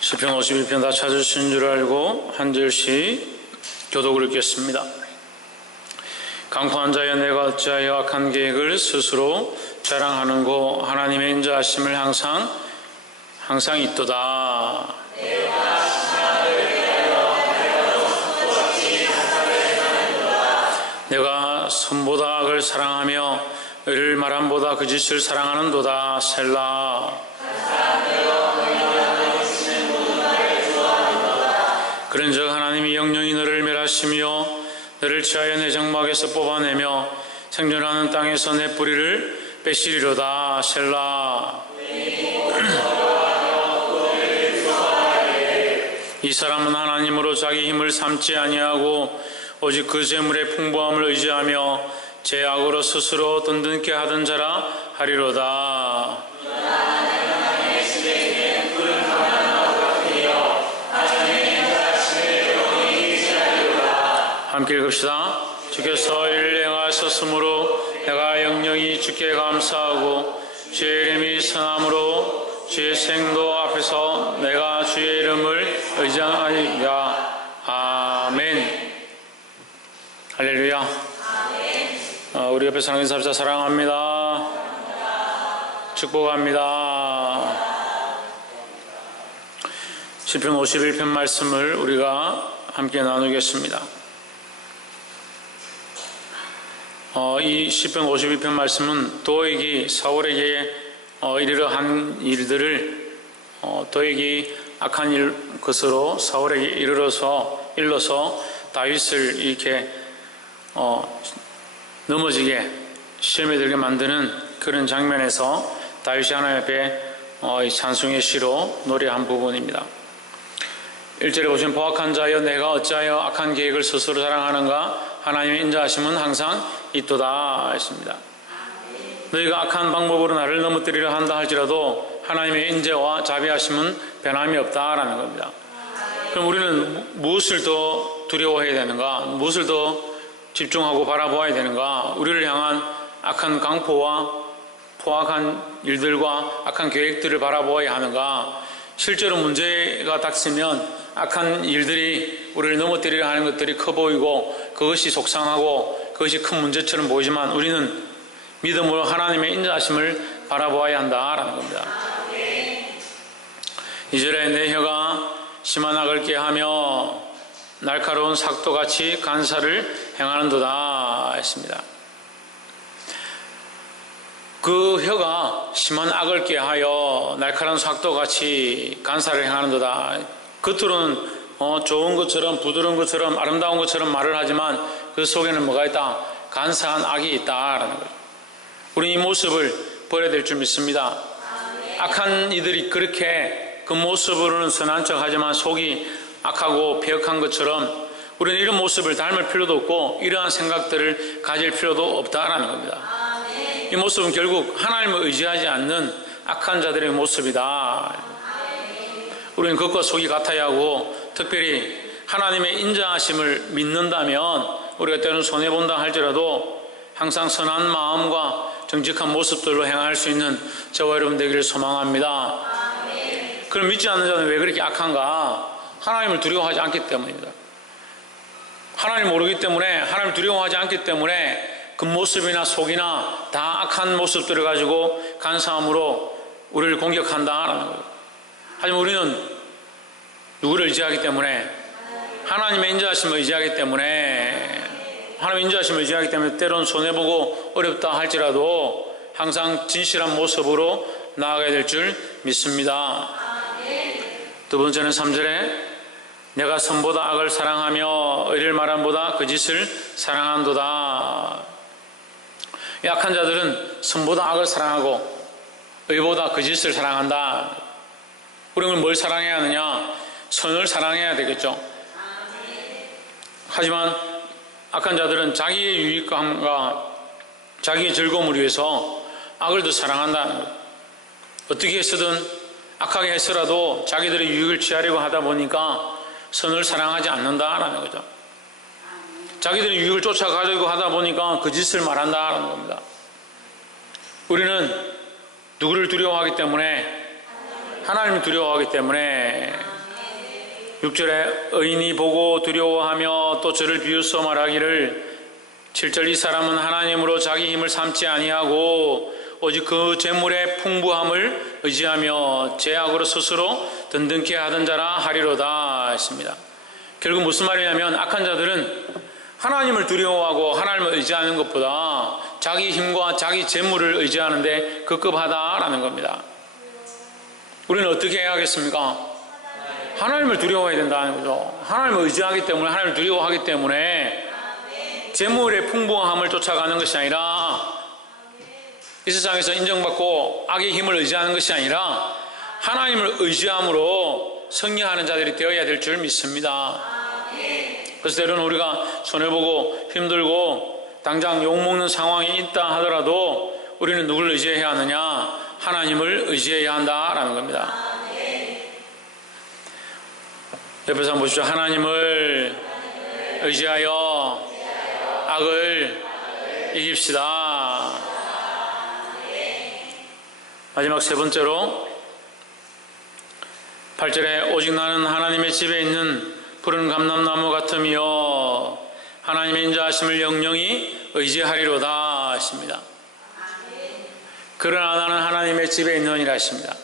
시편 51편 다 찾으신 줄 알고 한 절씩 교독을 읽겠습니다. 강포한 자여 내가 어찌하여 악한 계획을 스스로 자랑하는고 하나님의 인자하심을 항상 있도다. 내가 선보다 악을 사랑하며 의를 말함보다 그 짓을 사랑하는도다. 셀라. 그런즉 하나님이 영영이 너를 멸하시며 너를 취하여 내 장막에서 뽑아내며 생존하는 땅에서 내 뿌리를 빼시리로다. 셀라. 이 사람은 하나님으로 자기 힘을 삼지 아니하고 오직 그 재물의 풍부함을 의지하며 죄악으로 스스로 든든케 하던 자라 하리로다. 함께 읽읍시다. 주께서 이를 행하셨으므로 내가 영영이 주께 감사하고 주의 이름이 선함으로 주의 생도 앞에서 내가 주의 이름을 의지하리라. 아멘. 할렐루야. 우리 옆에 사랑하는 사람들 사랑합니다. 축복합니다. 시편 51편 말씀을 우리가 함께 나누겠습니다. 이 시편 52편 말씀은 도액이 사울에게 이르러 한 일들을 도액이 악한 것으로 사울에게 일러서 다윗을 이렇게 넘어지게 시험에 들게 만드는 그런 장면에서 다윗이 하나님 앞에 찬송의 시로 노래한 부분입니다. 1절에 보시면 포악한 자여 내가 어찌하여 악한 계획을 스스로 자랑하는가 하나님의 인자하심은 항상 있도다 했습니다. 너희가 악한 방법으로 나를 넘어뜨리려 한다 할지라도 하나님의 인자와 자비하심은 변함이 없다라는 겁니다. 그럼 우리는 무엇을 더 두려워해야 되는가? 무엇을 더 집중하고 바라보아야 되는가? 우리를 향한 악한 강포와 포악한 일들과 악한 계획들을 바라보아야 하는가? 실제로 문제가 닥치면 악한 일들이 우리를 넘어뜨리려 하는 것들이 커 보이고 그것이 속상하고 그것이 큰 문제처럼 보이지만 우리는 믿음으로 하나님의 인자하심을 바라보아야 한다라는 겁니다. 2절에 내 혀가 심한 악을 꾀하며 날카로운 삭도같이 간사를 행하는도다 했습니다. 그 혀가 심한 악을 꾀하여 날카로운 삭도같이 간사를 행하는도다. 겉으로는 좋은 것처럼 부드러운 것처럼 아름다운 것처럼 말을 하지만 그 속에는 뭐가 있다? 간사한 악이 있다라는 거죠. 우리는 이 모습을 버려야 될 줄 믿습니다. 악한 이들이 그렇게 그 모습으로는 선한 척하지만 속이 악하고 배역한 것처럼 우리는 이런 모습을 닮을 필요도 없고 이러한 생각들을 가질 필요도 없다라는 겁니다. 이 모습은 결국 하나님을 의지하지 않는 악한 자들의 모습이다. 우리는 겉과 속이 같아야 하고 특별히 하나님의 인자하심을 믿는다면 우리가 때로는 손해본다 할지라도 항상 선한 마음과 정직한 모습들로 행할 수 있는 저와 여러분 되기를 소망합니다. 그럼 믿지 않는 자는 왜 그렇게 악한가? 하나님을 두려워하지 않기 때문입니다. 하나님을 모르기 때문에 하나님을 두려워하지 않기 때문에 그 모습이나 속이나 다 악한 모습들을 가지고 간사함으로 우리를 공격한다라는 거예요. 하지만 우리는 누구를 의지하기 때문에 하나님의 인자하심을 의지하기 때문에 하나님의 인자하심을 의지하기 때문에 때로는 손해보고 어렵다 할지라도 항상 진실한 모습으로 나아가야 될 줄 믿습니다. 두 번째는 3절에 내가 선보다 악을 사랑하며 의를 말함보다 그 짓을 사랑한도다. 약한 자들은 선보다 악을 사랑하고 의보다 그 짓을 사랑한다. 우리는 뭘 사랑해야 하느냐? 선을 사랑해야 되겠죠. 하지만 악한 자들은 자기의 유익감과 자기의 즐거움을 위해서 악을 더 사랑한다는 거예요. 어떻게 해서든 악하게 해서라도 자기들의 유익을 취하려고 하다 보니까 선을 사랑하지 않는다라는 거죠. 자기들의 유익을 쫓아가려고 하다 보니까 그 짓을 말한다라는 겁니다. 우리는 누구를 두려워하기 때문에 하나님을 두려워하기 때문에 6절에 의인이 보고 두려워하며 또 저를 비웃어 말하기를 7절 이 사람은 하나님으로 자기 힘을 삼지 아니하고 오직 그 재물의 풍부함을 의지하며 죄악으로 스스로 든든케 하던 자라 하리로다 했습니다. 결국 무슨 말이냐면 악한 자들은 하나님을 두려워하고 하나님을 의지하는 것보다 자기 힘과 자기 재물을 의지하는데 급급하다라는 겁니다. 우리는 어떻게 해야 하겠습니까? 하나님을 두려워해야 된다는 거죠. 하나님을 의지하기 때문에, 하나님을 두려워하기 때문에 재물의 풍부함을 쫓아가는 것이 아니라 이 세상에서 인정받고 악의 힘을 의지하는 것이 아니라 하나님을 의지함으로 승리하는 자들이 되어야 될 줄 믿습니다. 그래서 때로는 우리가 손해보고 힘들고 당장 욕먹는 상황이 있다 하더라도 우리는 누구를 의지해야 하느냐? 하나님을 의지해야 한다라는 겁니다. 옆에서 한번 보십시오. 하나님을 의지하여 악을 이깁시다. 마지막 세 번째로 8절에 오직 나는 하나님의 집에 있는 푸른 감람나무 같으며 하나님의 인자하심을 영영히 의지하리로다 하십니다. 그러나 나는 하나님의 집에 있느니라 하십니다.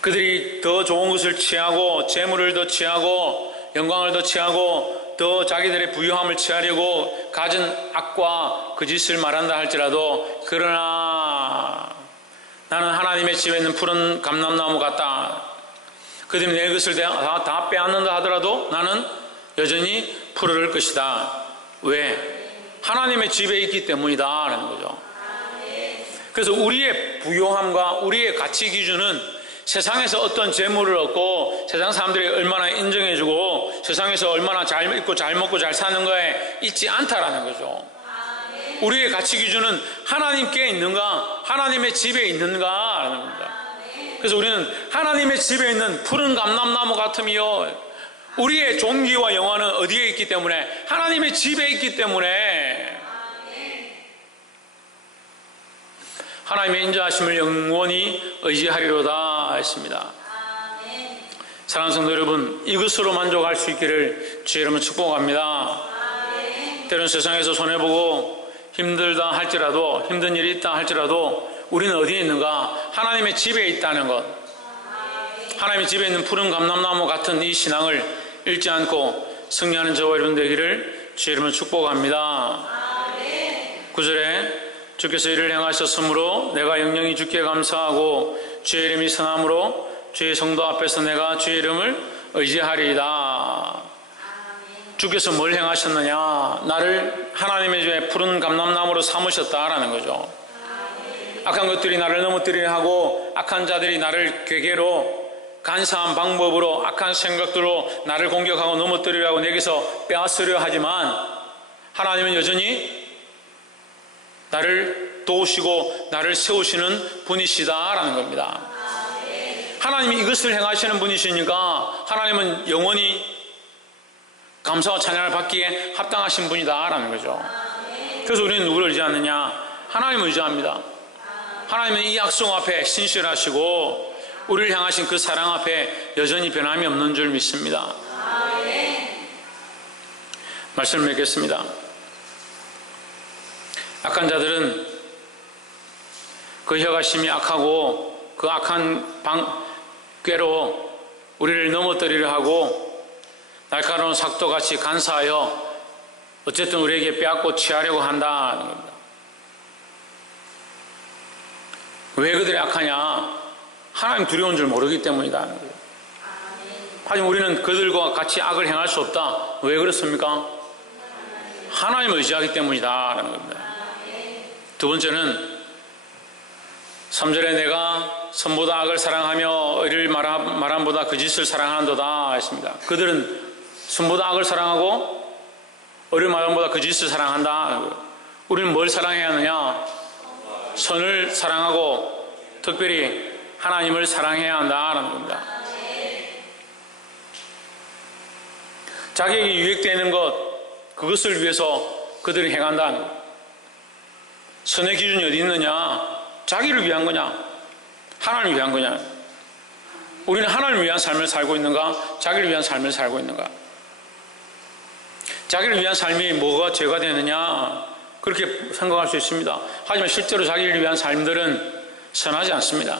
그들이 더 좋은 것을 취하고 재물을 더 취하고 영광을 더 취하고 더 자기들의 부유함을 취하려고 가진 악과 그 짓을 말한다 할지라도 그러나 나는 하나님의 집에 있는 푸른 감람나무 같다. 그들이 내 것을 다 빼앗는다 하더라도 나는 여전히 푸르를 것이다. 왜? 하나님의 집에 있기 때문이다 라는 거죠. 그래서 우리의 부요함과 우리의 가치 기준은 세상에서 어떤 재물을 얻고 세상 사람들이 얼마나 인정해주고 세상에서 얼마나 잘 입고 잘 먹고 잘 사는 거에 있지 않다라는 거죠. 우리의 가치 기준은 하나님께 있는가, 하나님의 집에 있는가 라는 겁니다. 그래서 우리는 하나님의 집에 있는 푸른 감람나무 같으며 우리의 존귀와 영화는 어디에 있기 때문에? 하나님의 집에 있기 때문에 하나님의 인자하심을 영원히 의지하리로다 했습니다. 사랑하는 성도 여러분, 이것으로 만족할 수 있기를 주의 이름으로 축복합니다. 때로는 세상에서 손해보고 힘들다 할지라도 힘든 일이 있다 할지라도 우리는 어디에 있는가? 하나님의 집에 있다는 것. 하나님의 집에 있는 푸른 감람나무 같은 이 신앙을 잃지 않고 승리하는 저와 여러분 되기를 주의 이름으로 축복합니다. 9절에 주께서 이를 행하셨으므로 내가 영영히 주께 감사하고 주의 이름이 선함으로 주의 성도 앞에서 내가 주의 이름을 의지하리이다. 주께서 뭘 행하셨느냐? 나를 하나님의 집에 푸른 감람나무로 삼으셨다라는 거죠. 악한 것들이 나를 넘어뜨리려 하고 악한 자들이 나를 괴계로 간사한 방법으로 악한 생각들로 나를 공격하고 넘어뜨리려고 내게서 빼앗으려 하지만 하나님은 여전히 나를 도우시고 나를 세우시는 분이시다라는 겁니다. 하나님이 이것을 행하시는 분이시니까 하나님은 영원히 감사와 찬양을 받기에 합당하신 분이다라는 거죠. 그래서 우리는 누구를 의지하느냐? 하나님을 의지합니다. 하나님은 이 약속 앞에 신실하시고 우리를 향하신 그 사랑 앞에 여전히 변함이 없는 줄 믿습니다. 말씀을 맺겠습니다. 악한 자들은 그 혀가 심히 악하고 그 악한 꾀로 우리를 넘어뜨리려 하고 날카로운 삭도같이 간사하여 어쨌든 우리에게 빼앗고 취하려고 한다는 겁니다. 왜 그들이 악하냐? 하나님 두려운 줄 모르기 때문이다. 하지만 우리는 그들과 같이 악을 행할 수 없다. 왜 그렇습니까? 하나님을 의지하기 때문이다라는 겁니다. 두 번째는 3절에 내가 선보다 악을 사랑하며 의를 말함보다 그 짓을 사랑하는도다 했습니다. 그들은 선보다 악을 사랑하고 의를 말함보다 그 짓을 사랑한다. 우리는 뭘 사랑해야 하느냐? 선을 사랑하고 특별히 하나님을 사랑해야 한다는 겁니다. 자기에게 유익되는 것, 그것을 위해서 그들이 행한다는 것. 선의 기준이 어디 있느냐? 자기를 위한 거냐? 하나님을 위한 거냐? 우리는 하나님을 위한 삶을 살고 있는가? 자기를 위한 삶을 살고 있는가? 자기를 위한 삶이 뭐가 죄가 되느냐? 그렇게 생각할 수 있습니다. 하지만 실제로 자기를 위한 삶들은 선하지 않습니다.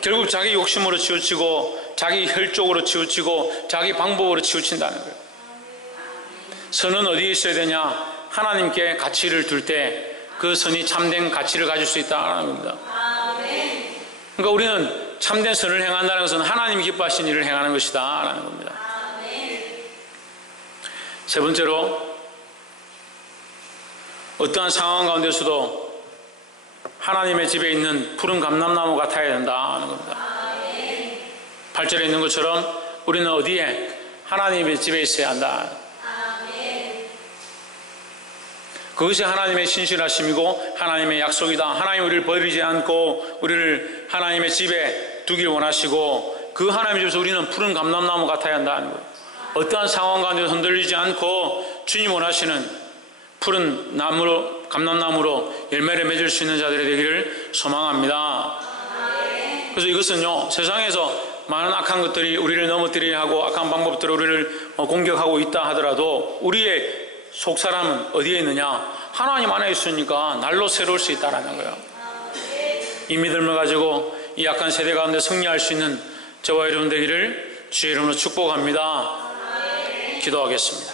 결국 자기 욕심으로 치우치고 자기 혈족으로 치우치고 자기 방법으로 치우친다는 거예요. 선은 어디에 있어야 되냐? 하나님께 가치를 둘 때 그 선이 참된 가치를 가질 수 있다는 겁니다. 그러니까 우리는 참된 선을 행한다는 것은 하나님이 기뻐하신 일을 행하는 것이다 라는 겁니다. 세 번째로, 어떠한 상황 가운데서도 하나님의 집에 있는 푸른 감람나무 같아야 된다는 겁니다. 8절에 있는 것처럼 우리는 어디에? 하나님의 집에 있어야 한다. 그것이 하나님의 신실하심이고 하나님의 약속이다. 하나님 우리를 버리지 않고 우리를 하나님의 집에 두길 원하시고, 그 하나님의 집에서 우리는 푸른 감람나무 같아야 한다는 거예요. 어떠한 상황 가운데 흔들리지 않고 주님 원하시는 푸른 나무로, 감람나무로 열매를 맺을 수 있는 자들이 되기를 소망합니다. 그래서 이것은요, 세상에서 많은 악한 것들이 우리를 넘어뜨리려 하고 악한 방법들로 우리를 공격하고 있다 하더라도 우리의 속사람은 어디에 있느냐? 하나님 안에 있으니까 날로 새로울 수 있다는 거예요. 이 믿음을 가지고 이 악한 세대 가운데 승리할 수 있는 저와 여러분 되기를 주의 이름으로 축복합니다. 기도하겠습니다.